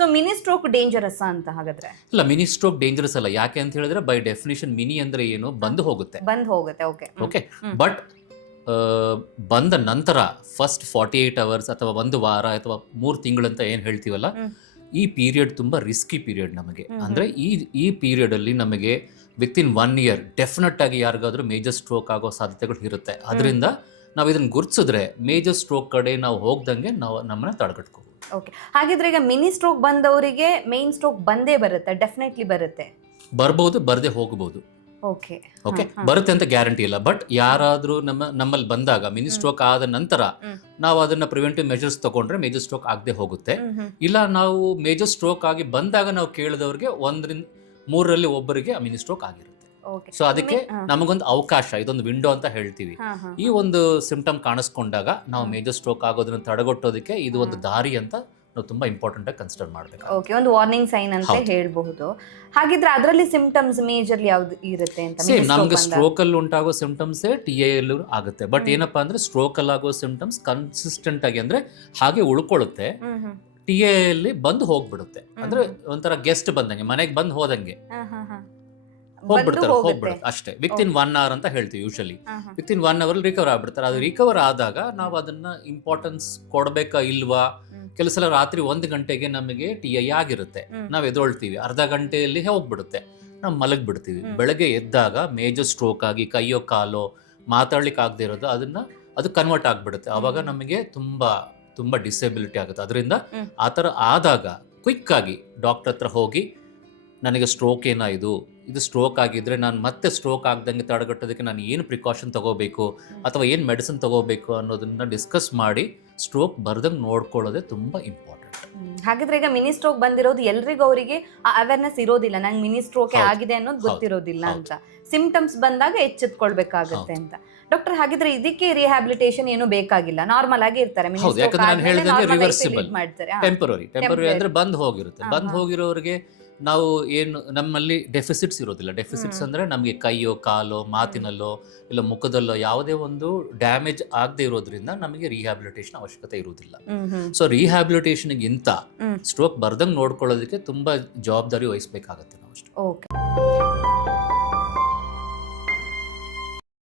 So mini stroke dangerous ಅಂತ ಹಾಗಾದ್ರೆ? ಇಲ್ಲ, ಮಿನಿ ಸ್ಟ್ರೋಕ್ ಡೇಂಜರಸ್ ಅಲ್ಲ. ಯಾಕೆ ಅಂತ ಹೇಳಿದ್ರೆ ಬೈ ಡೆಫಿನಿಷನ್ ಮಿನಿ ಅಂದ್ರೆ ಏನು, ಬಂದು ಹೋಗುತ್ತೆ. ಓಕೆ ಓಕೆ, ಬಟ್ ಬಂದ ನಂತರ ಫಸ್ಟ್ 48 ಅವರ್ಸ್ ಅಥವಾ ಒಂದು ವಾರ ಅಥವಾ 3 ತಿಂಗಳು ಅಂತ ಏನು ಹೇಳ್ತೀವಲ್ಲ, ಈ ಪೀರಿಯಡ್ ತುಂಬ ರಿಸ್ಕಿ ಪೀರಿಯಡ್ ನಮಗೆ. ಅಂದರೆ ಈ ಪೀರಿಯಡ್ ಅಲ್ಲಿ ನಮಗೆ ವಿತಿನ್ 1 ಇಯರ್ ಡೆಫಿನೆಟ್ ಆಗಿ ಯಾರಿಗಾದ್ರೂ ಮೇಜರ್ ಸ್ಟ್ರೋಕ್ ಆಗೋ ಸಾಧ್ಯತೆಗಳು ಇರುತ್ತೆ. ಅದರಿಂದ ನಾವು ಇದನ್ನು ಗುರುತಿಸಿದ್ರೆ ಮೇಜರ್ ಸ್ಟ್ರೋಕ್ ಕಡೆ ನಾವು ಹೋಗ್ದಂಗೆ ನಾವು ನಮ್ಮನ್ನ ತಡೆಗಟ್ಕೋಬಹುದು. ಓಕೆ, ಹಾಗಿದ್ರೆ ಈಗ ಮಿನಿ ಸ್ಟ್ರೋಕ್ ಬಂದವರಿಗೆ ಮೇನ್ ಸ್ಟ್ರೋಕ್ ಬಂದೇ ಬರುತ್ತೆ? ಡೆಫಿನೆಟ್ಲಿ ಬರುತ್ತೆ. ಬರ್ಬೋದು, ಬರದೆ ಹೋಗಬಹುದು. ಓಕೆ ಓಕೆ, ಬರುತ್ತೆ ಅಂತ ಗ್ಯಾರಂಟಿ ಇಲ್ಲ. ಬಟ್ ಯಾರಾದ್ರೂ ನಮ್ಮಲ್ಲಿ ಬಂದಾಗ ಮಿನಿ ಸ್ಟ್ರೋಕ್ ಆದ ನಂತರ ನಾವು ಅದನ್ನ ಪ್ರಿವೆಂಟಿವ್ ಮೆಜರ್ಸ್ ತಗೊಂಡ್ರೆ ಮೇಜರ್ ಸ್ಟ್ರೋಕ್ ಆಗದೆ ಹೋಗುತ್ತೆ. ಇಲ್ಲ, ನಾವು ಮೇಜರ್ ಸ್ಟ್ರೋಕ್ ಆಗಿ ಬಂದಾಗ ನಾವು ಕೇಳಿದವ್ರಿಗೆ 1-3ರಲ್ಲಿ ಒಬ್ಬರಿಗೆ ಮಿನಿ ಸ್ಟ್ರೋಕ್ ಆಗಿರುತ್ತೆ. ಸೊ ಅದಕ್ಕೆ ನಮಗೊಂದು ಅವಕಾಶ, ಇದೊಂದು ವಿಂಡೋ ಅಂತ ಹೇಳ್ತೀವಿ. ಈ ಒಂದು ಸಿಂಪ್ಟಮ್ ಕಾಣಿಸ್ಕೊಂಡಾಗ ನಾವು ಮೇಜರ್ ಸ್ಟ್ರೋಕ್ ಆಗೋದನ್ನ ತಡೆಗಟ್ಟೋದಕ್ಕೆ ಇದು ಒಂದು ದಾರಿ ಅಂತ ನಾವು ತುಂಬಾ ಇಂಪಾರ್ಟೆಂಟ್ ಆಗಿ ಕನ್ಸಿಡರ್ ಮಾಡಬೇಕು. ಓಕೆ, ಒಂದು ವಾರ್ನಿಂಗ್ ಸೈನ್ ಅಂತ ಹೇಳ್ಬಹುದು. ಹಾಗಿದ್ರೆ ಅದರಲ್ಲಿ ಸಿಂಪ್ಟಮ್ಸ್ ಮೇಜರ್ಲಿ ಯಾವ್ದು ಇರುತ್ತೆ ಅಂತ? ಸೇಮ್ ನಮ್ಗೆ ಸ್ಟ್ರೋಕ್ ಅಲ್ಲಿ ಉಂಟಾಗೋ ಸಿಂಪ್ಟಮ್ಸ್ TA ಅಲ್ಲೂ ಆಗುತ್ತೆ. ಬಟ್ ಏನಪ್ಪಾ ಅಂದ್ರೆ ಸ್ಟ್ರೋಕ್ ಅಲ್ಲಿ ಆಗೋ ಸಿಂಪ್ಟಮ್ಸ್ ಕನ್ಸಿಸ್ಟೆಂಟ್ ಆಗಿ ಅಂದ್ರೆ ಹಾಗೆ ಉಳ್ಕೊಳ್ಳುತ್ತೆ. TA ಅಲ್ಲಿ ಬಂದು ಹೋಗ್ಬಿಡುತ್ತೆ. ಅಂದ್ರೆ ಒಂಥರ ಗೆಸ್ಟ್ ಬಂದಂಗೆ, ಮನೆಗೆ ಬಂದು ಹೋದಂಗೆ ಹೋಗ್ಬಿಡುತ್ತೆ ಅಷ್ಟೇ. ವಿತಿನ್ 1 ಅವರ್ ಅಂತ ಹೇಳ್ತೀವಿ ಯೂಶಲಿ. ವಿತಿನ್ 1 ಅವರ್ ರಿಕವರ್ ಆಗ್ಬಿಡ್ತಾರೆ. ಅದು ರಿಕವರ್ ಆದಾಗ ನಾವು ಅದನ್ನ ಇಂಪಾರ್ಟೆನ್ಸ್ ಕೊಡ್ಬೇಕಾ ಇಲ್ವಾ? ಕೆಲವು ಸಲ ರಾತ್ರಿ 1 ಗಂಟೆಗೆ ನಮಗೆ TI ಆಗಿರುತ್ತೆ, ನಾವು ಎದೊಳ್ತೀವಿ, ಅರ್ಧ ಗಂಟೆಯಲ್ಲಿ ಹೋಗ್ಬಿಡುತ್ತೆ, ನಾವು ಮಲಗ್ಬಿಡ್ತೀವಿ. ಬೆಳಗ್ಗೆ ಎದ್ದಾಗ ಮೇಜರ್ ಸ್ಟ್ರೋಕ್ ಆಗಿ ಕೈಯೋ ಕಾಲೋ ಮಾತಾಡ್ಲಿಕ್ಕೆ ಆಗದೆ ಇರೋದು ಅದು ಕನ್ವರ್ಟ್ ಆಗ್ಬಿಡುತ್ತೆ. ಅವಾಗ ನಮಗೆ ತುಂಬಾ ಡಿಸೇಬಿಲಿಟಿ ಆಗುತ್ತೆ. ಅದರಿಂದ ಆ ಥರ ಆದಾಗ ಕ್ವಿಕ್ ಆಗಿ ಡಾಕ್ಟರ್ ಹತ್ರ ಹೋಗಿ, ನನಗೆ ಸ್ಟ್ರೋಕ್ ಇದು ಸ್ಟ್ರೋಕ್ ಆಗಿದ್ರೆ ನಾನು ಮತ್ತೆ ಸ್ಟ್ರೋಕ್ ಆಗ್ದಂಗೆ ತಡೆಗಟ್ಟೋದಕ್ಕೆ ನಾನು ಏನು ಪ್ರಿಕಾಷನ್ ತಗೋಬೇಕು ಅಥವಾ ಏನು ಮೆಡಿಸಿನ್ ತಗೋಬೇಕು ಅನ್ನೋದನ್ನ ಡಿಸ್ಕಸ್ ಮಾಡಿ ಸ್ಟ್ರೋಕ್ ಬರ್ದಂಗೆ ನೋಡ್ಕೊಳ್ಳೋದೇ ತುಂಬಾ ಇಂಪಾರ್ಟೆಂಟ್. ಹಾಗಿದ್ರೆ ಈಗ ಮಿನಿ ಸ್ಟ್ರೋಕ್ ಬಂದಿರೋದು ಎಲ್ರಿಗೂ ಅವರಿಗೆ ಅವೇರ್ನೆಸ್ ಇರೋದಿಲ್ಲ, ನಂಗೆ ಮಿನಿ ಸ್ಟ್ರೋಕ್ ಆಗಿದೆ ಅನ್ನೋದು ಗೊತ್ತಿರೋದಿಲ್ಲ ಅಂತ. ಸಿಂಪ್ಟಮ್ಸ್ ಬಂದಾಗ ಎಚ್ಚೆತ್ಕೊಳ್ಬೇಕಾಗುತ್ತೆ ಅಂತ. ಡಾಕ್ಟರ್, ಹಾಗಿದ್ರೆ ಇದಕ್ಕೆ ರಿಹ್ಯಾಬಿಲಿಟೇಷನ್ ಏನು ಬೇಕಾಗಿಲ್ಲ, ನಾರ್ಮಲ್ ಆಗಿ ಇರ್ತಾರೆ? ಯಾಕಂದ್ರೆ ನಾನು ಹೇಳಿದಂಗೆ ರಿವರ್ಸಿಬಲ್, ಟೆಂಪರರಿ ಅಂದ್ರೆ ಬಂದ್ ಹೋಗಿರೋರಿಗೆ ನಾವು ಏನು ನಮ್ಮಲ್ಲಿ ಡೆಫಿಸಿಟ್ಸ್ ಇರೋದಿಲ್ಲ. ಡೆಫಿಸಿಟ್ಸ್ ಅಂದ್ರೆ ನಮಗೆ ಕೈಯೋ ಕಾಲೋ ಮಾತಿನಲ್ಲೋ ಇಲ್ಲ ಮುಖದಲ್ಲೋ ಯಾವುದೇ ಒಂದು ಡ್ಯಾಮೇಜ್ ಆಗದೆ ಇರೋದ್ರಿಂದ ನಮಗೆ ರಿಹ್ಯಾಬಿಲಿಟೇಷನ್ ಅವಶ್ಯಕತೆ ಇರುವುದಿಲ್ಲ. ಸೊ ರಿಹ್ಯಾಬಿಲಿಟೇಷನ್ಗಿಂತ ಸ್ಟ್ರೋಕ್ ಬರ್ದಂಗೆ ನೋಡ್ಕೊಳ್ಳೋದಕ್ಕೆ ತುಂಬಾ ಜವಾಬ್ದಾರಿ ವಹಿಸ್ಬೇಕಾಗತ್ತೆ ನಾವು ಅಷ್ಟೇ.